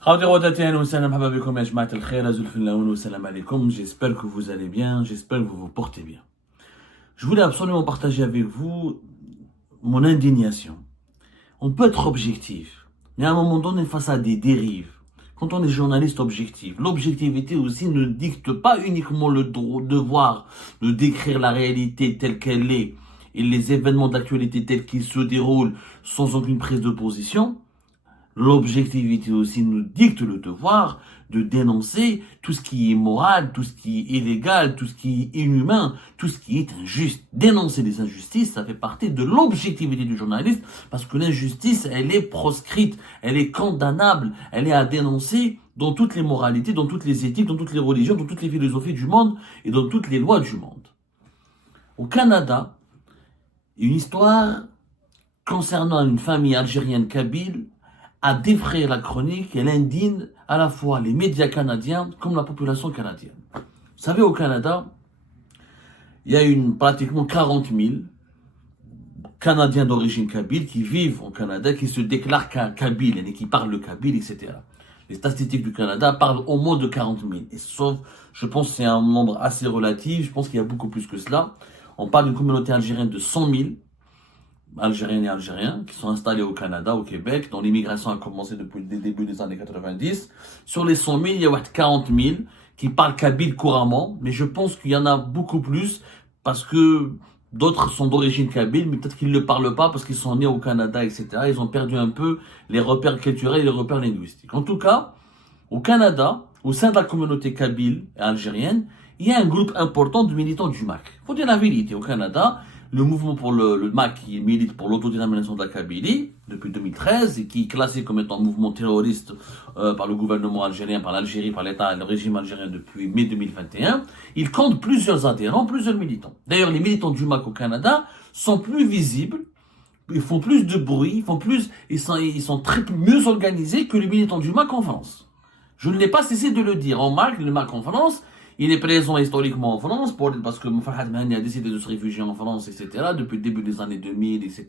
J'espère que vous allez bien, j'espère que vous vous portez bien. Je voulais absolument partager avec vous mon indignation. On peut être objectif, mais à un moment donné, face à des dérives, quand on est journaliste objectif, l'objectivité aussi ne dicte pas uniquement le devoir de décrire la réalité telle qu'elle est et les événements d'actualité tels qu'ils se déroulent sans aucune prise de position. L'objectivité aussi nous dicte le devoir de dénoncer tout ce qui est immoral, tout ce qui est illégal, tout ce qui est inhumain, tout ce qui est injuste. Dénoncer les injustices, ça fait partie de l'objectivité du journaliste, parce que l'injustice, elle est proscrite, elle est condamnable, elle est à dénoncer dans toutes les moralités, dans toutes les éthiques, dans toutes les religions, dans toutes les philosophies du monde et dans toutes les lois du monde. Au Canada, une histoire concernant une famille algérienne kabyle a défrayé la chronique et elle indigne à la fois les médias canadiens comme la population canadienne. Vous savez, au Canada, il y a pratiquement 40 000 Canadiens d'origine kabyle qui vivent au Canada, qui se déclarent kabyles et qui parlent le kabyle, etc. Les statistiques du Canada parlent au moins de 40 000. Et sauf, je pense que c'est un nombre assez relatif, je pense qu'il y a beaucoup plus que cela. On parle d'une communauté algérienne de 100 000. Algériennes et Algériens qui sont installés au Canada, au Québec, dont l'immigration a commencé depuis le début des années 90. Sur les 100 000, il y a 40 000 qui parlent kabyle couramment, mais je pense qu'il y en a beaucoup plus parce que d'autres sont d'origine kabyle, mais peut-être qu'ils ne le parlent pas parce qu'ils sont nés au Canada, etc. Ils ont perdu un peu les repères culturels et les repères linguistiques. En tout cas, au Canada, au sein de la communauté kabyle et algérienne, il y a un groupe important de militants du MAC. Il faut dire la vérité, au Canada, le mouvement pour le MAC qui milite pour l'autodétermination de la Kabylie depuis 2013 et qui est classé comme étant mouvement terroriste par le gouvernement algérien, par l'Algérie, par l'État, le régime algérien depuis mai 2021, il compte plusieurs adhérents, plusieurs militants. D'ailleurs, les militants du MAC au Canada sont plus visibles, ils font plus de bruit, ils sont très mieux organisés que les militants du MAC en France. Je ne l'ai pas cessé de le dire. En MAC, le MAC en France, il est présent historiquement en France parce que Farhad Mahani a décidé de se réfugier en France, etc., depuis le début des années 2000, etc.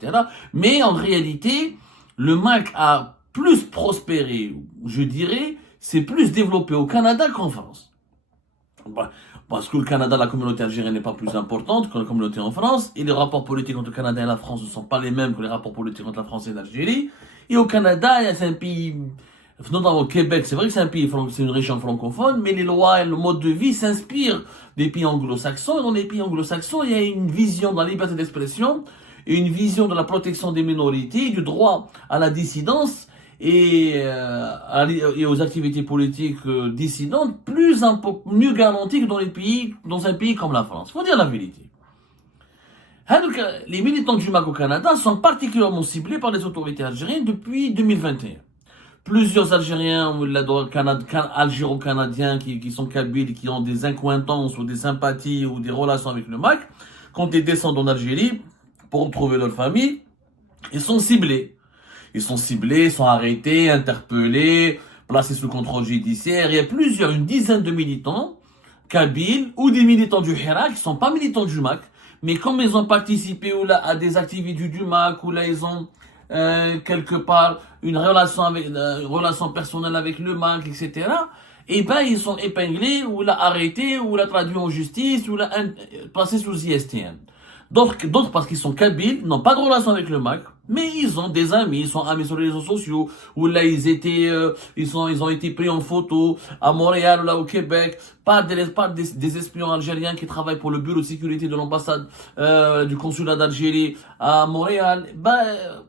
Mais en réalité, le MAC a plus prospéré, je dirais, c'est plus développé au Canada qu'en France. Parce que le Canada, la communauté algérienne n'est pas plus importante que la communauté en France, et les rapports politiques entre le Canada et la France ne sont pas les mêmes que les rapports politiques entre la France et l'Algérie. Et au Canada, c'est un pays... Notamment au Québec, c'est vrai que c'est une région francophone, mais les lois et le mode de vie s'inspirent des pays anglo-saxons. Et dans les pays anglo-saxons, il y a une vision de la liberté d'expression et une vision de la protection des minorités, du droit à la dissidence et aux activités politiques dissidentes mieux garanties que dans un pays comme la France. Faut dire la vérité. Les militants du MAC au Canada sont particulièrement ciblés par les autorités algériennes depuis 2021. Plusieurs Algériens algéro-canadiens qui sont kabyles, qui ont des accointances ou des sympathies ou des relations avec le MAC, quand ils descendent en Algérie pour retrouver leur famille, ils sont ciblés. Ils sont arrêtés, interpellés, placés sous contrôle judiciaire. Il y a une dizaine de militants kabyles ou des militants du Hira qui ne sont pas militants du MAC, mais comme ils ont participé à des activités du MAC, ou là ils ont quelque part une relation personnelle avec le MAC, etc. Et ben ils sont épinglés ou là arrêtés ou là traduits en justice ou là passés sous ISTN. D'autres parce qu'ils sont kabyles, n'ont pas de relation avec le MAC, mais ils ont des amis, ils sont amis sur les réseaux sociaux, ou là ils ont été pris en photo à Montréal ou là au Québec, par des espions algériens qui travaillent pour le bureau de sécurité de l'ambassade du consulat d'Algérie à Montréal,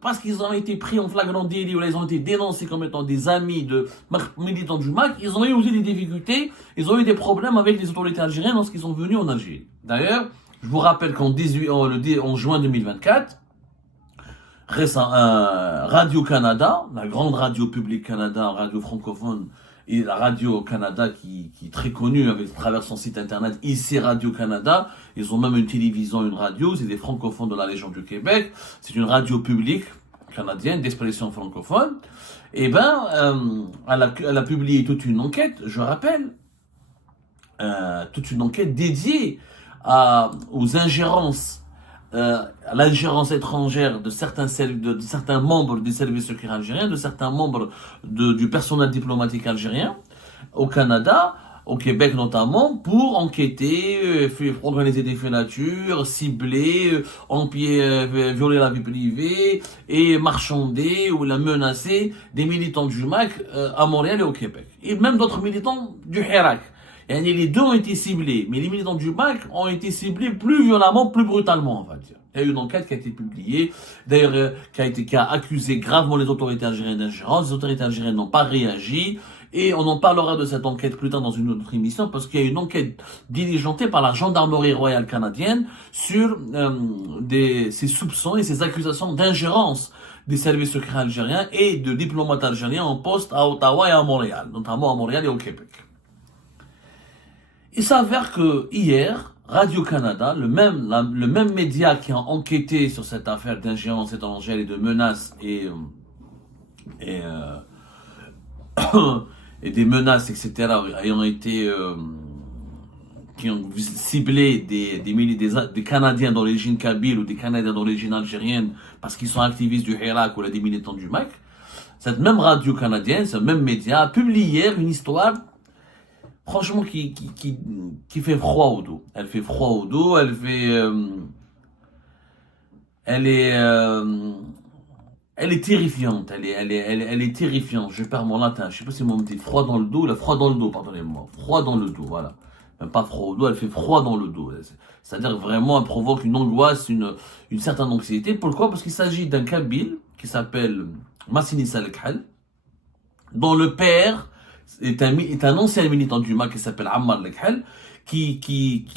parce qu'ils ont été pris en flagrant délit, ou là ils ont été dénoncés comme étant des amis de militants du MAC, ils ont eu aussi des difficultés, ils ont eu des problèmes avec les autorités algériennes lorsqu'ils sont venus en Algérie. D'ailleurs, je vous rappelle qu'en juin 2024, Radio-Canada, la grande radio publique Canada, radio francophone, et la Radio-Canada qui est très connue à travers son site internet, ici Radio-Canada, ils ont même une télévision, une radio, c'est des francophones de la région du Québec, c'est une radio publique canadienne d'expression francophone, et elle a publié toute une enquête, je rappelle, toute une enquête dédiée aux ingérences l'ingérence étrangère de certains membres du service secret algérien, de certains membres du personnel diplomatique algérien au Canada, au Québec notamment, pour enquêter, organiser des filatures, cibler, violer la vie privée et marchander ou la menacer des militants du MAC à Montréal et au Québec. Et même d'autres militants du Hirak. Et les deux ont été ciblés, mais les militants du MAC ont été ciblés plus violemment, plus brutalement, on va dire. Il y a eu une enquête qui a été publiée, d'ailleurs, qui a accusé gravement les autorités algériennes d'ingérence. Les autorités algériennes n'ont pas réagi. Et on en parlera de cette enquête plus tard dans une autre émission, parce qu'il y a une enquête diligentée par la gendarmerie royale canadienne sur ces soupçons et ces accusations d'ingérence des services secrets algériens et de diplomates algériens en poste à Ottawa et à Montréal, notamment à Montréal et au Québec. Il s'avère que hier, Radio-Canada, le même média qui a enquêté sur cette affaire d'ingérence étrangère et de menaces et des menaces, etc., ayant été, qui ont ciblé des Canadiens d'origine kabyle ou des Canadiens d'origine algérienne parce qu'ils sont activistes du Hirak ou des militants du MAC. Cette même radio canadienne, ce même média a publié hier une histoire, franchement, qui fait froid au dos. Elle fait froid au dos, elle est terrifiante, elle est terrifiante. Je perds mon latin, je sais pas si on me dit froid dans le dos, froid dans le dos, pardonnez-moi. Froid dans le dos, voilà. Même pas froid au dos, elle fait froid dans le dos. C'est-à-dire vraiment, elle provoque une angoisse, une certaine anxiété. Pourquoi? Parce qu'il s'agit d'un Kabyle qui s'appelle Massinissa Lekhal, dont le père est un ancien militant du MAC qui s'appelle Ammar Lekhal, qui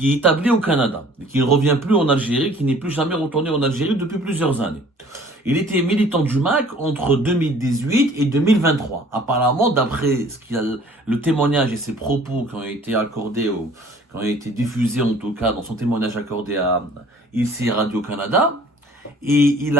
est établi au Canada, qui ne revient plus en Algérie, qui n'est plus jamais retourné en Algérie depuis plusieurs années. Il était militant du MAC entre 2018 et 2023. Apparemment, d'après le témoignage et ses propos qui ont été accordés, qui ont été diffusés en tout cas dans son témoignage accordé à ici Radio-Canada, et il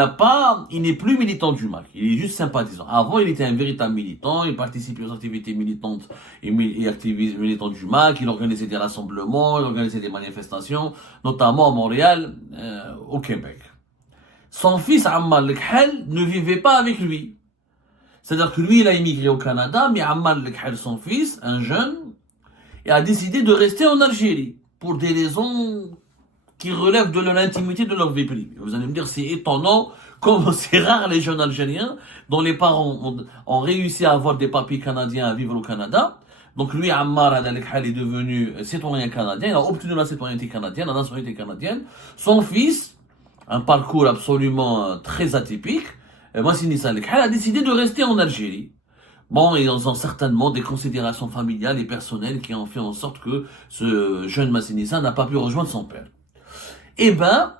n'est plus militant du MAC, il est juste sympathisant. Avant, il était un véritable militant, il participait aux activités militantes et activistes militants du MAC, il organisait des rassemblements, il organisait des manifestations, notamment à Montréal, au Québec. Son fils, Ammar Lekhal, ne vivait pas avec lui. C'est-à-dire que lui, il a immigré au Canada, mais Ammar Lekhal, son fils, un jeune, a décidé de rester en Algérie, pour des raisons qui relèvent de l'intimité de leur vie privée. Vous allez me dire, c'est étonnant, comme c'est rare les jeunes Algériens, dont les parents ont réussi à avoir des papiers canadiens à vivre au Canada. Donc lui, Ammar Lekhal, est devenu citoyen canadien, il a obtenu la citoyenneté canadienne, la nationalité canadienne. Son fils, un parcours absolument très atypique, Massinissa Lekhal a décidé de rester en Algérie. Bon, ils ont certainement des considérations familiales et personnelles qui ont fait en sorte que ce jeune Massinissa n'a pas pu rejoindre son père. Eh ben,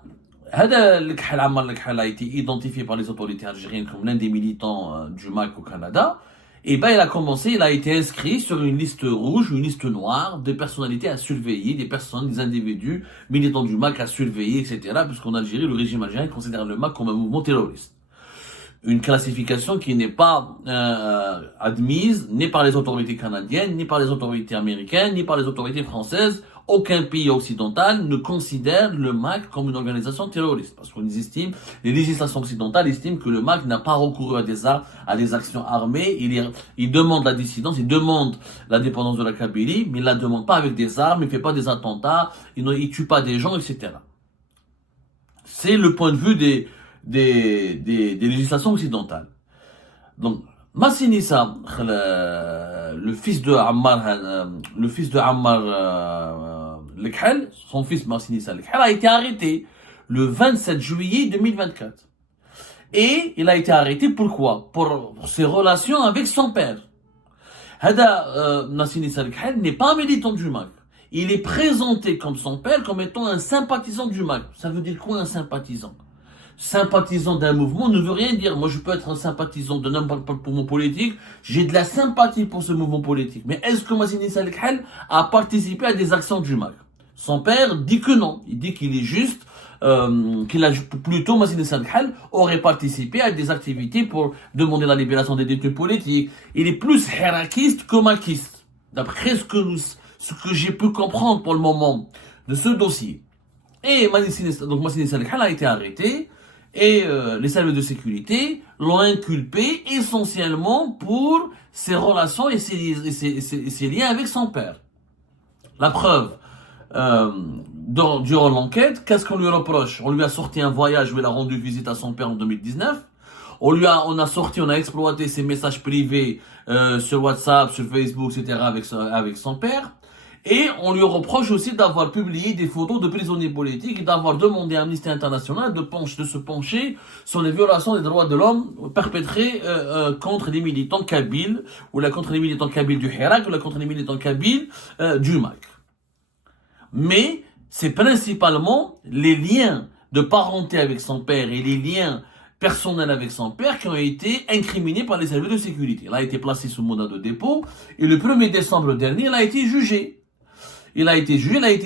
Ammar Lekhal a été identifié par les autorités algériennes comme l'un des militants du MAC au Canada. Et ben, il a été inscrit sur une liste rouge, une liste noire de personnalités à surveiller, des individus militants du MAC à surveiller, etc. Puisqu'en Algérie, le régime algérien considère le MAC comme un mouvement terroriste. Une classification qui n'est pas admise ni par les autorités canadiennes, ni par les autorités américaines, ni par les autorités françaises. Aucun pays occidental ne considère le MAC comme une organisation terroriste. Parce les législations occidentales estiment que le MAC n'a pas recouru à des actions armées. Il demande la dissidence, il demande l'indépendance de la Kabylie, mais il la demande pas avec des armes, il fait pas des attentats, il tue pas des gens, etc. C'est le point de vue des législations occidentales. Donc, Massinissa, le fils de Ammar Lekhal, son fils Massinissa Lekhal, a été arrêté le 27 juillet 2024. Et il a été arrêté pourquoi? Pour ses relations avec son père. Massinissa Lekhal n'est pas un militant du MAC. Il est présenté comme son père comme étant un sympathisant du MAC. Ça veut dire quoi un sympathisant? Sympathisant d'un mouvement ne veut rien dire. Moi, je peux être un sympathisant de n'importe quel mouvement politique. J'ai de la sympathie pour ce mouvement politique. Mais est-ce que Massinissa Lekhal a participé à des actions du MAC? Son père dit que non. Il dit qu'il est juste, Massinissa Lekhal aurait participé à des activités pour demander la libération des détenus politiques. Il est plus hirakiste que maquiste. D'après ce que j'ai pu comprendre pour le moment de ce dossier. Et Massini Salihal a été arrêté et les services de sécurité l'ont inculpé essentiellement pour ses relations et ses liens avec son père. La preuve, durant l'enquête, qu'est-ce qu'on lui reproche? On lui a sorti un voyage où il a rendu visite à son père en 2019. On a exploité ses messages privés sur WhatsApp, sur Facebook, etc. avec son père. Et on lui reproche aussi d'avoir publié des photos de prisonniers politiques et d'avoir demandé à Amnesty International de se pencher sur les violations des droits de l'homme perpétrées contre les militants kabyles, contre les militants kabyles du Hirak, contre les militants kabyles du MAC. Mais c'est principalement les liens de parenté avec son père et les liens personnels avec son père qui ont été incriminés par les services de sécurité. Il a été placé sous mandat de dépôt et le 1er décembre dernier, il a été jugé. Il a été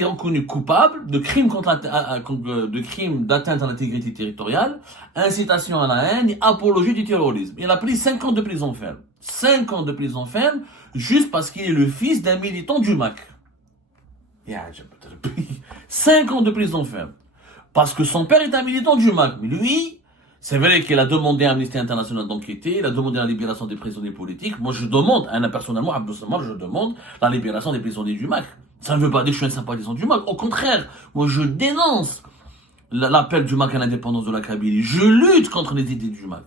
reconnu coupable de crimes d'atteinte à l'intégrité territoriale, incitation à la haine et apologie du terrorisme. Il a pris 5 ans de prison ferme. 5 ans de prison ferme, juste parce qu'il est le fils d'un militant du MAC. 5 ans de prison ferme. Parce que son père est un militant du MAC. Mais lui, c'est vrai qu'il a demandé à Amnesty International d'enquêter, il a demandé la libération des prisonniers politiques. Moi, je demande, personnellement, Abdou Samar, je demande la libération des prisonniers du MAC. Ça ne veut pas dire que je suis un sympathisant du MAC. Au contraire, moi, je dénonce l'appel du MAC à l'indépendance de la Kabylie. Je lutte contre les idées du MAC.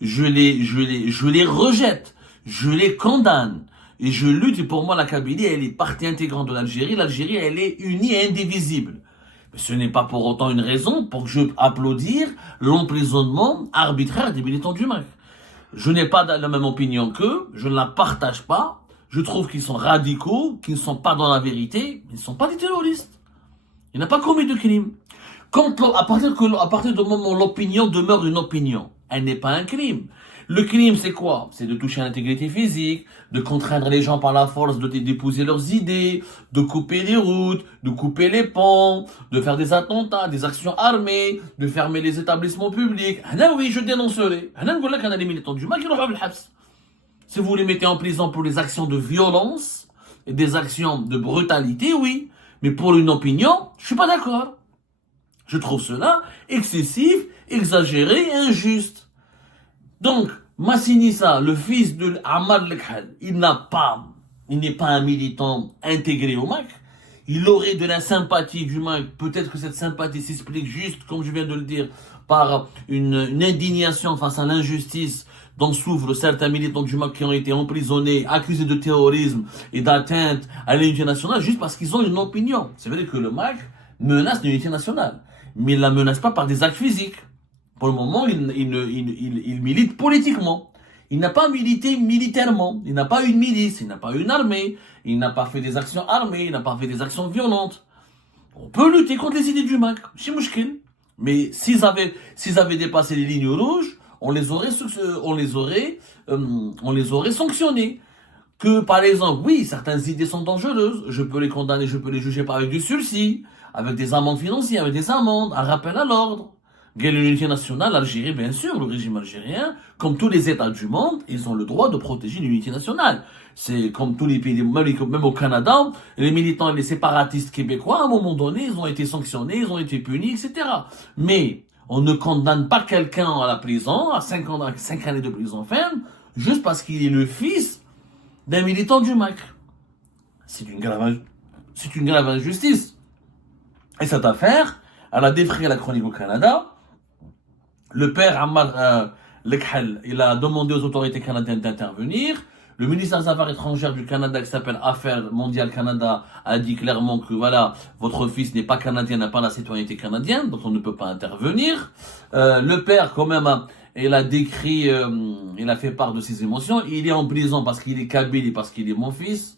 Je les rejette. Je les condamne. Et je lutte, et pour moi, la Kabylie, elle est partie intégrante de l'Algérie. L'Algérie, elle est unie et indivisible. Mais ce n'est pas pour autant une raison pour que je applaudisse l'emprisonnement arbitraire des militants du MAC. Je n'ai pas la même opinion qu'eux, je ne la partage pas. Je trouve qu'ils sont radicaux, qu'ils ne sont pas dans la vérité, ils ne sont pas des terroristes. Ils n'ont pas commis de crime. À partir du moment où l'opinion demeure une opinion, elle n'est pas un crime. Le crime, c'est quoi? C'est de toucher à l'intégrité physique, de contraindre les gens par la force, d'épouser leurs idées, de couper les routes, de couper les ponts, de faire des attentats, des actions armées, de fermer les établissements publics. Là, oui, je dénoncerai. Là, les militants du MAC, ils ont le habs. Si vous les mettez en prison pour les actions de violence et des actions de brutalité, oui. Mais pour une opinion, je suis pas d'accord. Je trouve cela excessif, exagéré et injuste. Donc, Massinissa, le fils de Ammar Lekhal, il n'est pas un militant intégré au MAC. Il aurait de la sympathie du MAC. Peut-être que cette sympathie s'explique juste, comme je viens de le dire, par une indignation face à l'injustice dont souffrent certains militants du MAC qui ont été emprisonnés, accusés de terrorisme et d'atteinte à l'unité nationale, juste parce qu'ils ont une opinion. C'est vrai que le MAC menace l'unité nationale, mais il ne la menace pas par des actes physiques. Pour le moment, il milite politiquement. Il n'a pas milité militairement. Il n'a pas une milice, il n'a pas une armée, il n'a pas fait des actions armées, il n'a pas fait des actions violentes. On peut lutter contre les idées du MAC, c'est mouchkil. Mais s'ils avaient dépassé les lignes rouges, on les aurait sanctionnés. Que, par exemple, oui, certaines idées sont dangereuses. Je peux les condamner, je peux les juger avec du sursis, avec des amendes financières, avec des amendes, un rappel à l'ordre. L'unité nationale, l'Algérie, bien sûr, le régime algérien, comme tous les États du monde, ils ont le droit de protéger l'unité nationale. C'est comme tous les pays, même au Canada, les militants et les séparatistes québécois, à un moment donné, ils ont été sanctionnés, ils ont été punis, etc. Mais on ne condamne pas quelqu'un à la prison, à 5 années de prison ferme, juste parce qu'il est le fils d'un militant du MAC. C'est une grave injustice. Et cette affaire, elle a défrayé la chronique au Canada. Le père Ammar Lekhal, il a demandé aux autorités canadiennes d'intervenir. Le ministère des Affaires étrangères du Canada, qui s'appelle Affaires mondiales Canada, a dit clairement que voilà, votre fils n'est pas canadien, n'a pas la citoyenneté canadienne, donc on ne peut pas intervenir. Le père, quand même, il a décrit, il a fait part de ses émotions. Il est en prison parce qu'il est kabyle et parce qu'il est mon fils.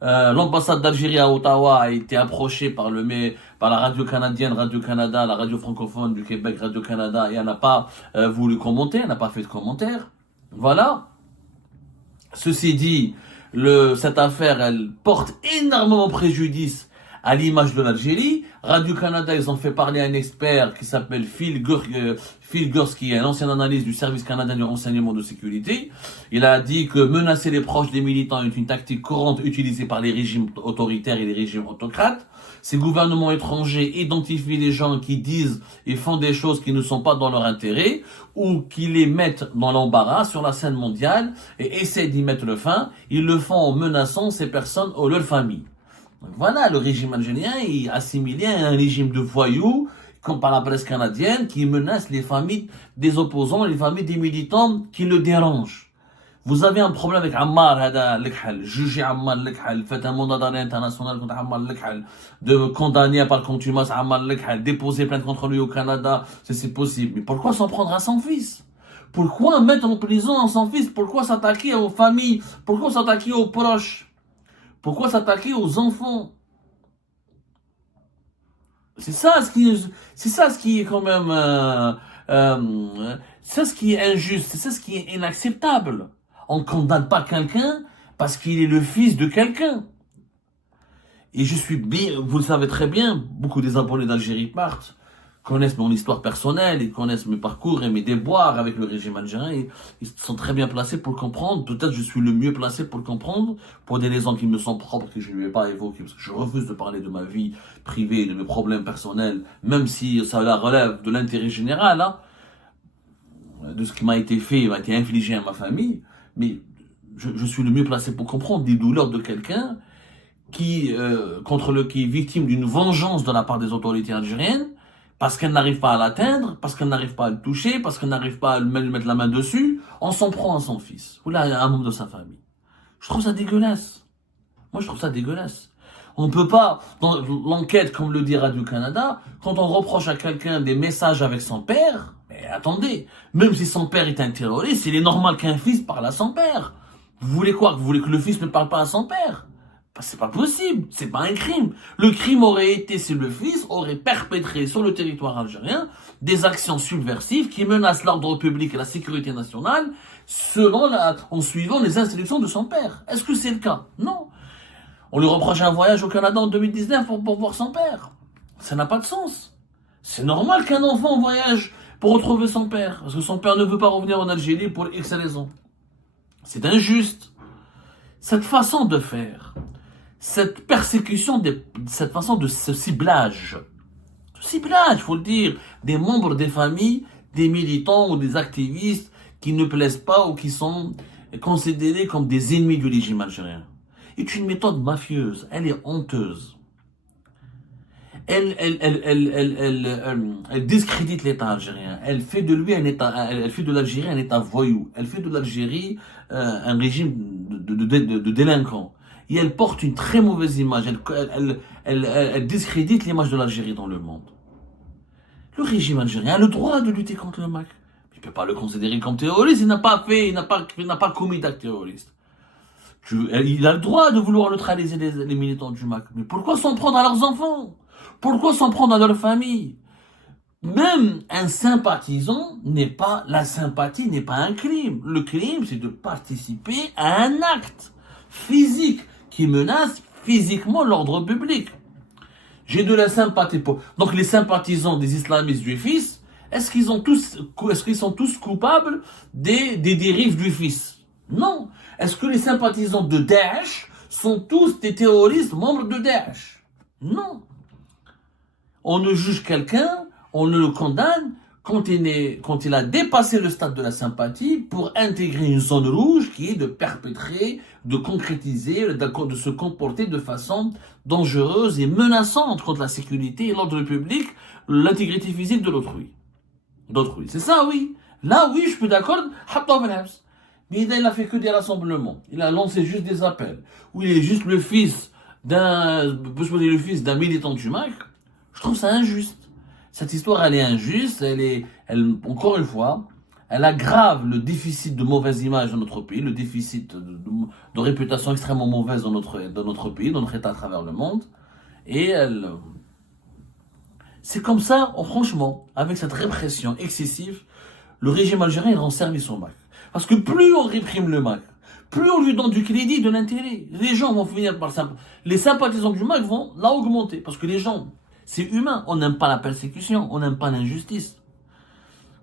L'ambassade d'Algérie à Ottawa a été approchée par la radio canadienne, Radio-Canada, la radio francophone du Québec, Radio-Canada, et elle n'a pas voulu commenter, elle n'a pas fait de commentaire. Voilà. Ceci dit, cette affaire, elle porte énormément préjudice à l'image de l'Algérie. Radio-Canada, ils ont fait parler un expert qui s'appelle Phil Gurs, qui est un ancien analyste du service canadien du renseignement de sécurité. Il a dit que menacer les proches des militants est une tactique courante utilisée par les régimes autoritaires et les régimes autocrates. Ces gouvernements étrangers identifient les gens qui disent et font des choses qui ne sont pas dans leur intérêt ou qui les mettent dans l'embarras sur la scène mondiale et essaient d'y mettre le fin. Ils le font en menaçant ces personnes ou leurs familles. Voilà, le régime algérien est assimilé à un régime de voyous, comme par la presse canadienne, qui menace les familles des opposants, les familles des militants qui le dérangent. Vous avez un problème avec Ammar Hada Lekhal, juger Ammar Lekhal, faites un mandat d'arrêt international contre Ammar Lekhal, de condamner par contumace Ammar Lekhal, déposer plainte contre lui au Canada, c'est possible. Mais pourquoi s'en prendre à son fils? Pourquoi mettre en prison son fils? Pourquoi s'attaquer aux familles? Pourquoi s'attaquer aux proches? Pourquoi s'attaquer aux enfants? C'est ça ce qui est quand même, c'est ce qui est injuste, c'est ça ce qui est inacceptable. On ne condamne pas quelqu'un parce qu'il est le fils de quelqu'un. Et je suis bien, vous le savez très bien, beaucoup des abonnés d'Algérie partent, connaissent mon histoire personnelle, ils connaissent mes parcours et mes déboires avec le régime algérien, ils sont très bien placés pour comprendre. Peut-être je suis le mieux placé pour le comprendre, pour des raisons qui me sont propres, que je ne vais pas évoquer, parce que je refuse de parler de ma vie privée, de mes problèmes personnels, même si ça la relève de l'intérêt général, hein, de ce qui m'a été fait, m'a été infligé à ma famille. Mais je suis le mieux placé pour comprendre des douleurs de quelqu'un qui est victime d'une vengeance de la part des autorités algériennes, parce qu'elle n'arrive pas à l'atteindre, parce qu'elle n'arrive pas à le toucher, parce qu'elle n'arrive pas à lui mettre la main dessus, on s'en prend à son fils, ou là, à un membre de sa famille. Je trouve ça dégueulasse. Moi, je trouve ça dégueulasse. On ne peut pas, dans l'enquête, comme le dit Radio-Canada, quand on reproche à quelqu'un des messages avec son père, mais attendez, même si son père est un terroriste, il est normal qu'un fils parle à son père. Vous voulez quoi? Vous voulez que le fils ne parle pas à son père? C'est pas possible, c'est pas un crime. Le crime aurait été si le fils aurait perpétré sur le territoire algérien des actions subversives qui menacent l'ordre public et la sécurité nationale en suivant les instructions de son père. Est-ce que c'est le cas? Non. On lui reproche un voyage au Canada en 2019 pour voir son père. Ça n'a pas de sens. C'est normal qu'un enfant voyage pour retrouver son père, parce que son père ne veut pas revenir en Algérie pour X raisons. C'est injuste. Cette façon de faire, cette persécution, cette façon de ce ciblage, faut le dire, des membres des familles, des militants ou des activistes qui ne plaisent pas ou qui sont considérés comme des ennemis du régime algérien, est une méthode mafieuse. Elle est honteuse. Elle discrédite l'État algérien. Elle fait de lui elle fait de l'Algérie un État voyou. Elle fait de l'Algérie un régime de délinquants. Et elle porte une très mauvaise image. Elle discrédite l'image de l'Algérie dans le monde. Le régime algérien a le droit de lutter contre le MAC. Il ne peut pas le considérer comme terroriste. Il n'a pas commis d'acte terroriste. Il a le droit de vouloir neutraliser les militants du MAC. Mais pourquoi s'en prendre à leurs enfants? Pourquoi s'en prendre à leur famille? Même un sympathisant la sympathie n'est pas un crime. Le crime, c'est de participer à un acte physique qui menace physiquement l'ordre public. J'ai de la sympathie pour. Donc les sympathisants des islamistes du fils, est-ce qu'ils sont tous coupables des dérives du fils? Non. Est-ce que les sympathisants de Daesh sont tous des terroristes membres de Daesh? Non. On ne juge quelqu'un, on ne le condamne quand il a dépassé le stade de la sympathie pour intégrer une zone rouge qui est de perpétrer, de concrétiser, de se comporter de façon dangereuse et menaçante contre la sécurité et l'ordre public, l'intégrité physique de l'autrui. C'est ça, oui. Là, oui, je suis d'accord. Mais il a fait que des rassemblements. Il a lancé juste des appels. Où il est juste le fils d'un militant du MAC. Je trouve ça injuste. Cette histoire, elle est injuste. Encore une fois, elle aggrave le déficit de mauvaise image dans notre pays, le déficit de réputation extrêmement mauvaise dans notre pays, dans notre État à travers le monde. Et c'est comme ça, franchement, avec cette répression excessive, le régime algérien rend service au MAC. Parce que plus on réprime le MAC, plus on lui donne du crédit, de l'intérêt. Les gens vont finir par les sympathisants du MAC vont là augmenter. Parce que les gens, c'est humain. On n'aime pas la persécution, on n'aime pas l'injustice.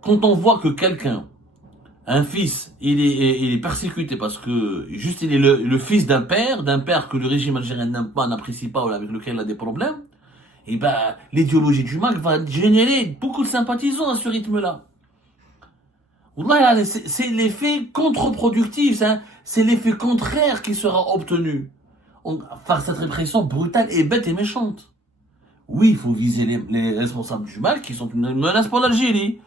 Quand on voit que quelqu'un, un fils, il est persécuté parce que juste il est le fils d'un père que le régime algérien n'aime pas, n'apprécie pas ou avec lequel il a des problèmes, et ben l'idéologie du MAC va générer beaucoup de sympathisants à ce rythme-là. Wallah, c'est l'effet contre-productif, hein. C'est l'effet contraire qui sera obtenu par cette répression brutale et bête et méchante. Oui, il faut viser les responsables du MAC qui sont une menace pour l'Algérie.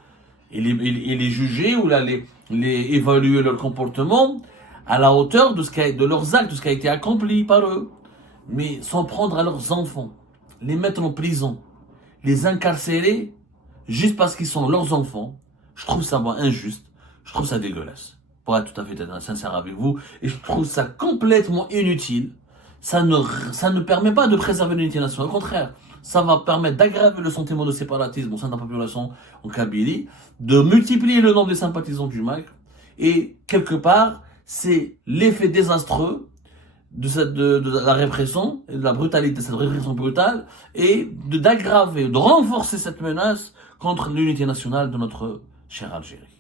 Et les juger ou les évaluer leur comportement à la hauteur de leurs actes, de ce qui a été accompli par eux. Mais s'en prendre à leurs enfants, les mettre en prison, les incarcérer juste parce qu'ils sont leurs enfants, je trouve ça injuste, je trouve ça dégueulasse. Pour être tout à fait sincère avec vous, et je trouve ça complètement inutile. Ça ne permet pas de préserver l'unité nationale. Au contraire, ça va permettre d'aggraver le sentiment de séparatisme au sein de la population en Kabylie, de multiplier le nombre des sympathisants du MAC, et quelque part, c'est l'effet désastreux de la répression, et de la brutalité, de cette répression brutale, et d'aggraver, de renforcer cette menace contre l'unité nationale de notre chère Algérie.